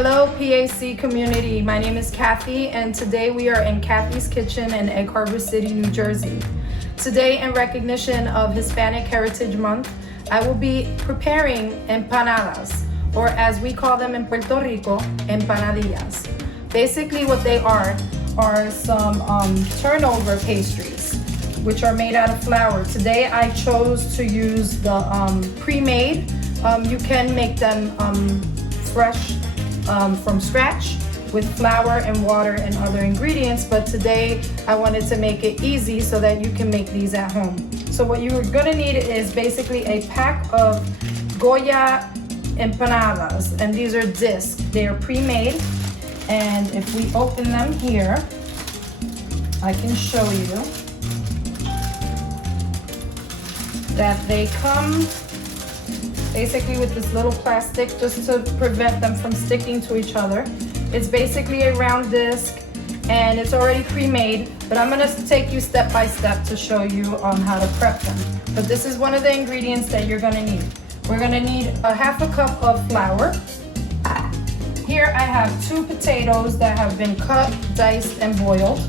Hello PAC community, my name is Kathy and today we are in Kathy's Kitchen in Egg Harbor City, New Jersey. Today, in recognition of Hispanic Heritage Month, I will be preparing empanadas, or as we call them in Puerto Rico, empanadillas. Basically what they are some turnover pastries, which are made out of flour. Today I chose to use the pre-made. You can make them fresh from scratch with flour and water and other ingredients, but today I wanted to make it easy so that you can make these at home. So what you're gonna need is basically a pack of Goya empanadas, and these are discs. They are pre-made, and if we open them here, I can show you that they come basically with this little plastic just to prevent them from sticking to each other. It's basically a round disc and it's already pre-made, but I'm gonna take you step by step to show you how to prep them. But this is one of the ingredients that you're gonna need. We're gonna need a half a cup of flour. Here I have 2 potatoes that have been cut, diced, and boiled.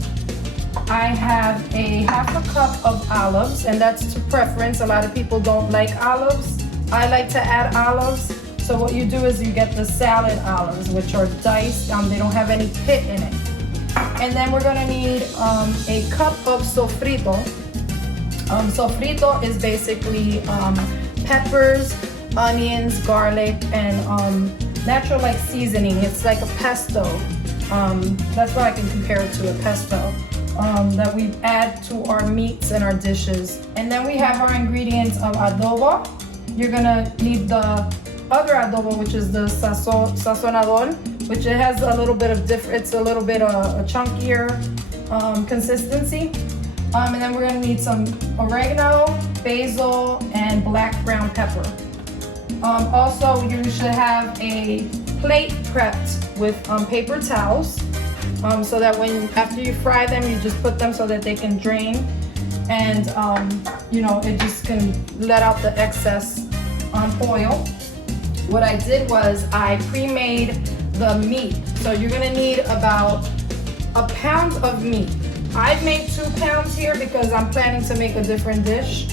I have a half a cup of olives, and that's to preference. A lot of people don't like olives. I like to add olives. So what you do is you get the salad olives, which are diced. They don't have any pit in it. And then we're gonna need a cup of sofrito. Sofrito is basically peppers, onions, garlic, and natural like seasoning. It's like a pesto. That's what I can compare it to, a pesto. That we add to our meats and our dishes. And then we have our ingredients of adobo. You're gonna need the other adobo, which is the sazonador, which it has a little bit of it's a little bit a chunkier consistency. And then we're gonna need some oregano, basil, and black ground pepper. Also, you should have a plate prepped with paper towels, so that after you fry them, you just put them so that they can drain, and you know, it just can let out the excess oil. What I did was I pre-made the meat. So you're gonna need about a pound of meat. I've made 2 pounds here because I'm planning to make a different dish,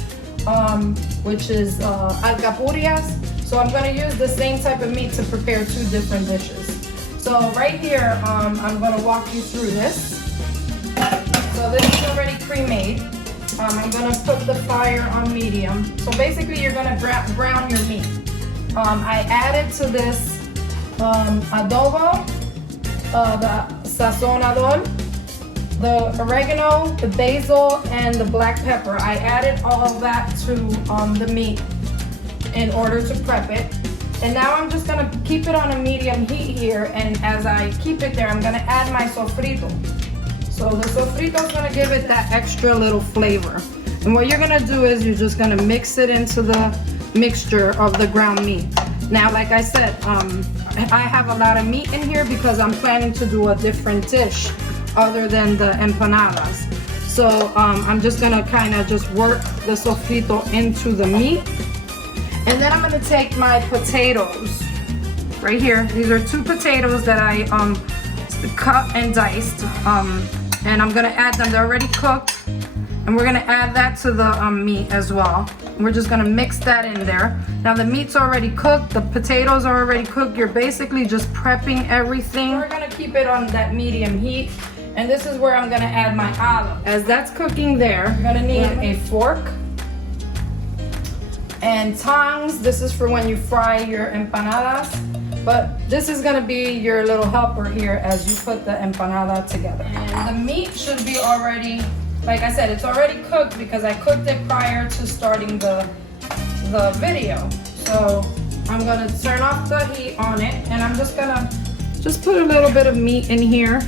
which is alcapurrias. So I'm gonna use the same type of meat to prepare 2 different dishes. So right here, I'm gonna walk you through this. So this is already pre-made. I'm gonna put the fire on medium. So basically you're gonna brown your meat. I added to this adobo, the sazonador, the oregano, the basil, and the black pepper. I added all of that to the meat in order to prep it. And now I'm just gonna keep it on a medium heat here, and as I keep it there, I'm gonna add my sofrito. So the sofrito is gonna give it that extra little flavor. And what you're gonna do is you're just gonna mix it into the mixture of the ground meat. Now, like I said, I have a lot of meat in here because I'm planning to do a different dish other than the empanadas. So I'm just gonna kind of just work the sofrito into the meat. And then I'm gonna take my potatoes right here. These are 2 potatoes that I cut and diced. And I'm gonna add them, they're already cooked. And we're gonna add that to the meat as well. We're just gonna mix that in there. Now the meat's already cooked, the potatoes are already cooked. You're basically just prepping everything. We're gonna keep it on that medium heat. And this is where I'm gonna add my olive. As that's cooking there, you're gonna need a fork and tongs. This is for when you fry your empanadas. But this is gonna be your little helper here as you put the empanada together. And the meat should be already, like I said, it's already cooked because I cooked it prior to starting the video. So I'm gonna turn off the heat on it, and I'm just gonna put a little bit of meat in here.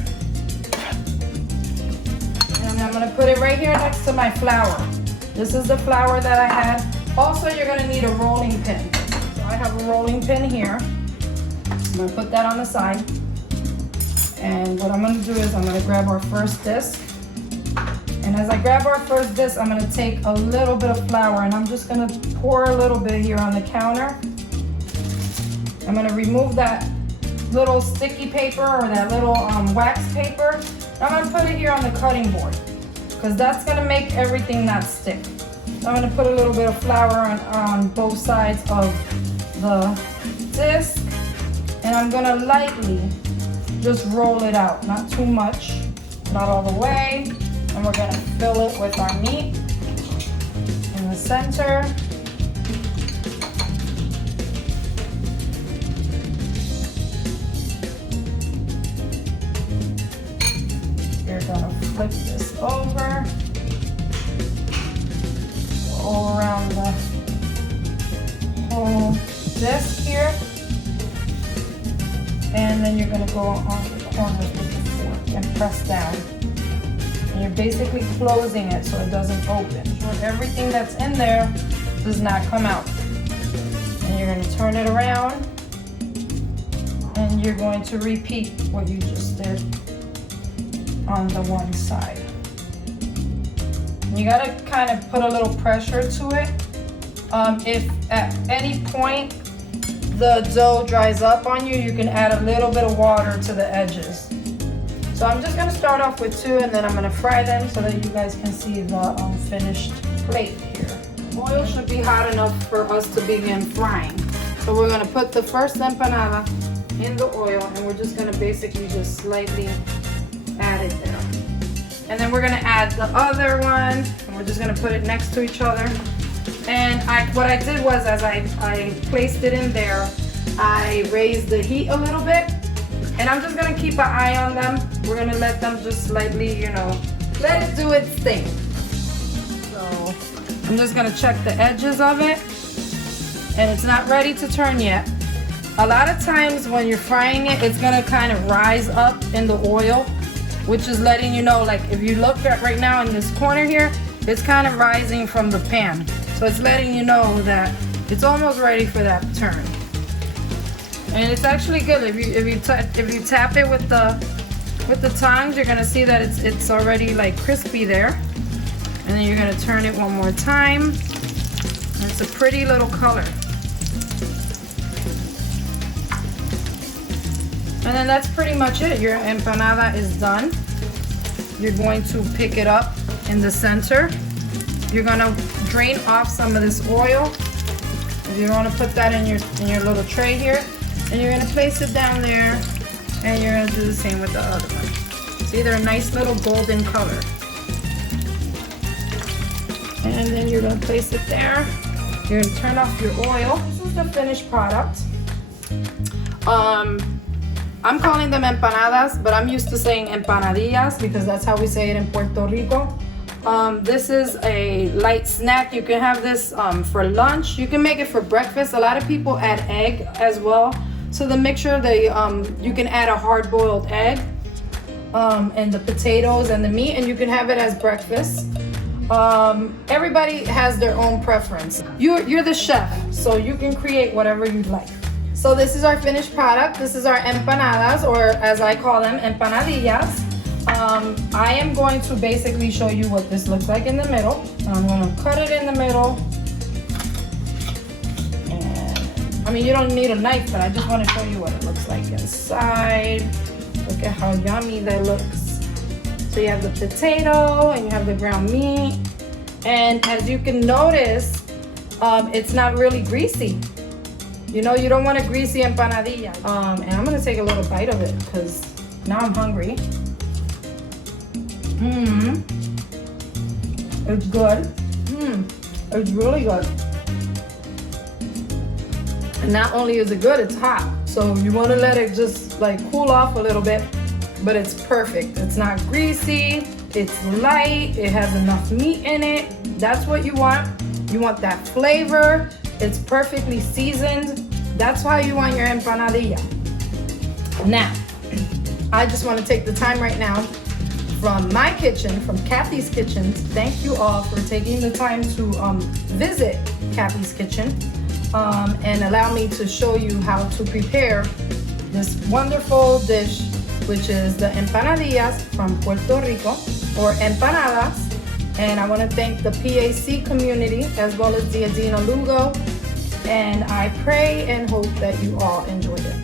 And I'm gonna put it right here next to my flour. This is the flour that I had. Also, you're gonna need a rolling pin. So I have a rolling pin here. I'm gonna put that on the side. And what I'm gonna do is I'm gonna grab our first disc. And as I grab our first disc, I'm gonna take a little bit of flour and I'm just gonna pour a little bit here on the counter. I'm gonna remove that little sticky paper or that little wax paper. I'm gonna put it here on the cutting board because that's gonna make everything not stick. I'm gonna put a little bit of flour on both sides of the disc, and I'm gonna lightly just roll it out, not too much, not all the way. And we're gonna fill it with our meat in the center. You're gonna flip this over, all around the whole disc here. And then you're gonna go on the corners with the fork and press down. And you're basically closing it so it doesn't open. So everything that's in there does not come out. And you're gonna turn it around, and you're going to repeat what you just did on the one side. You gotta kind of put a little pressure to it. If at any point the dough dries up on you, you can add a little bit of water to the edges. So I'm just gonna start off with 2, and then I'm gonna fry them so that you guys can see the finished plate here. Oil should be hot enough for us to begin frying. So we're gonna put the first empanada in the oil, and we're just gonna basically just slightly add it there. And then we're gonna add the other one, and we're just gonna put it next to each other. And what I did was, as I placed it in there, I raised the heat a little bit, and I'm just gonna keep an eye on them. We're gonna let them just slightly, you know, let it do its thing. So I'm just gonna check the edges of it, and it's not ready to turn yet. A lot of times when you're frying it, it's gonna kind of rise up in the oil, which is letting you know, like if you look at right now in this corner here, it's kind of rising from the pan. So it's letting you know that it's almost ready for that turn. And it's actually good if you tap it with the tongs, you're gonna see that it's already like crispy there. And then you're gonna turn it one more time. And it's a pretty little color. And then that's pretty much it. Your empanada is done. You're going to pick it up in the center. You're gonna drain off some of this oil. You're gonna put that in your little tray here, and you're gonna place it down there, and you're gonna do the same with the other one. See, they're a nice little golden color. And then you're gonna place it there. You're gonna turn off your oil. This is the finished product. I'm calling them empanadas, but I'm used to saying empanadillas because that's how we say it in Puerto Rico. This is a light snack. You can have this for lunch. You can make it for breakfast. A lot of people add egg as well to the mixture. You can add a hard-boiled egg and the potatoes and the meat, and you can have it as breakfast. Everybody has their own preference. You're the chef, so you can create whatever you'd like. So this is our finished product. This is our empanadas, or as I call them, empanadillas. I am going to basically show you what this looks like in the middle. I'm going to cut it in the middle. And, I mean, you don't need a knife, but I just want to show you what it looks like inside. Look at how yummy that looks. So you have the potato and you have the ground meat. And as you can notice, it's not really greasy. You know, you don't want a greasy empanadilla. And I'm gonna take a little bite of it because now I'm hungry. It's good. It's really good. And not only is it good, it's hot. So you want to let it just like cool off a little bit, but it's perfect. It's not greasy, it's light, it has enough meat in it. That's what you want. You want that flavor. It's perfectly seasoned. That's how you want your empanadilla. Now, I just want to take the time right now from my kitchen, from Kathy's Kitchen. Thank you all for taking the time to visit Kathy's Kitchen and allow me to show you how to prepare this wonderful dish, which is the empanadillas from Puerto Rico, or empanadas. And I want to thank the PAC community as well as Diadina Lugo. And I pray and hope that you all enjoyed it.